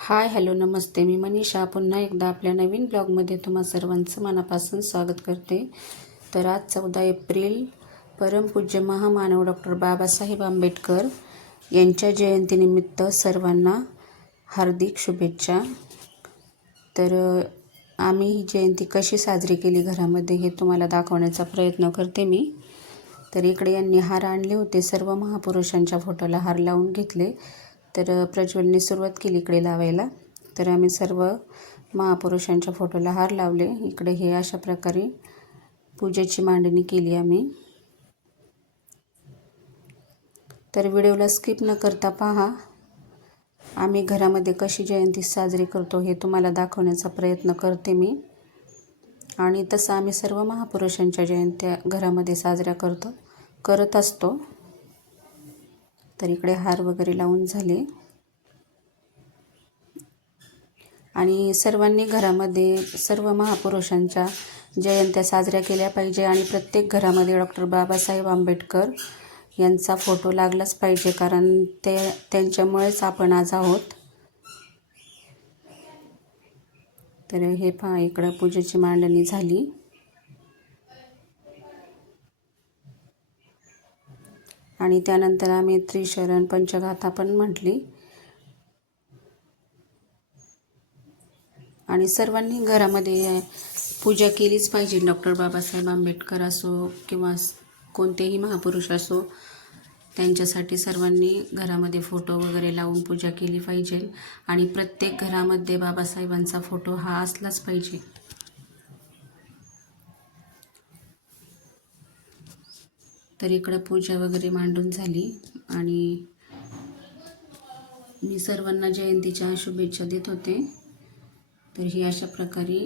Hi hello नमस्ते. मी मनीषा. पुन्हा एकदा आपल्या नवीन ब्लॉगमध्ये तुम्हा सर्वांचं मनापासून स्वागत करते. तर आज चौदा एप्रिल परमपूज्य महामानव डॉक्टर बाबासाहेब आंबेडकर यांच्या जयंतीनिमित्त सर्वांना हार्दिक शुभेच्छा. तर आम्ही ही जयंती कशी साजरी केली घरामध्ये हे तुम्हाला दाखवण्याचा प्रयत्न करते मी. तर इकडे यांनी हार आणले होते. सर्व महापुरुषांच्या फोटोला हार लावून घेतले. तर प्रज्वलने सुरुवात केली इकडे लावायला. तर आम्ही सर्व महापुरुषांच्या फोटोला हार लावले. इकडे हे अशा प्रकारे पूजेची मांडणी केली आम्ही. तर व्हिडिओला स्किप न करता पहा. आम्ही घरामध्ये कशी जयंती साजरी करतो हे तुम्हाला दाखवण्याचा प्रयत्न करते मी. आणि तसं आम्ही सर्व महापुरुषांच्या जयंत्या घरामध्ये साजऱ्या करतो करत असतो. तर इकडे हार वगैरे लावून झाले. आणि सर्वांनी घरामध्ये सर्व महापुरुषांच्या जयंत्या साजऱ्या केल्या पाहिजे आणि प्रत्येक घरामध्ये डॉक्टर बाबासाहेब आंबेडकर यांचा फोटो लागलाच पाहिजे कारण ते त्यांच्यामुळेच आपण आज आहोत. तर हे पहा इकडं पूजेची मांडणी झाली. आणि त्यानंतर आम्ही त्रिशरण पंचगाथा पण म्हटली. आणि सर्वांनी घरामध्ये पूजा केलीच पाहिजे. डॉक्टर बाबासाहेब आंबेडकर असो किंवा कोणतेही महापुरुष असो त्यांच्यासाठी सर्वांनी घरामध्ये फोटो वगैरे लावून पूजा केली पाहिजे. आणि प्रत्येक घरामध्ये बाबासाहेबांचा फोटो हा असलाच पाहिजे. तर इकडं पूजा वगैरे मांडून झाली. आणि मी सर्वांना जयंतीच्या शुभेच्छा देत होते. तर ही अशा प्रकारे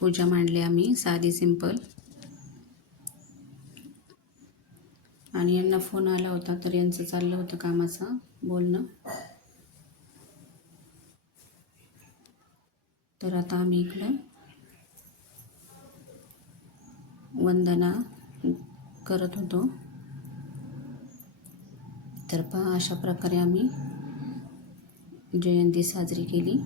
पूजा मांडली आम्ही साधी सिंपल. आणि यांना फोन आला होता तर यांचं चाललं होतं कामाचं बोलणं. तर आता आम्ही इकडं वंदना करत होतो. तर पहा अशा प्रकारे आम्ही जयंती साजरी केली.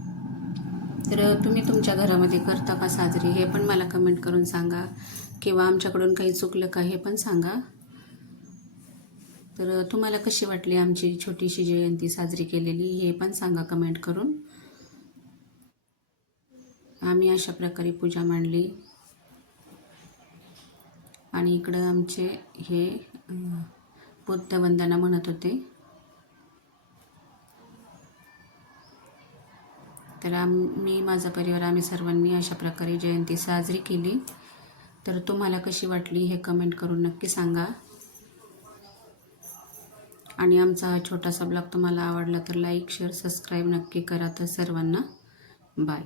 तर तुम्ही तुमच्या घरामध्ये करता का साजरी हे पण मला कमेंट करून सांगा. किंवा आमच्याकडून काही चुकलं का हे पण सांगा. तर तुम्हाला कशी वाटली आमची छोटीशी जयंती साजरी केलेली हे पण सांगा कमेंट करून. आम्ही अशा प्रकारे पूजा मांडली. आणि इकडं आमचे हे अं, बुद्धवंदना म्हणत होते. तर आम्ही मी माझा परिवार आम्ही सर्वांनी अशा प्रकारे जयंती साजरी केली. तर तुम्हाला कशी वाटली हे कमेंट करून नक्की सांगा. आणि आमचा हा छोटासा ब्लॉग तुम्हाला आवडला तर लाईक शेअर सबस्क्राईब नक्की करा तर सर्वांना बाय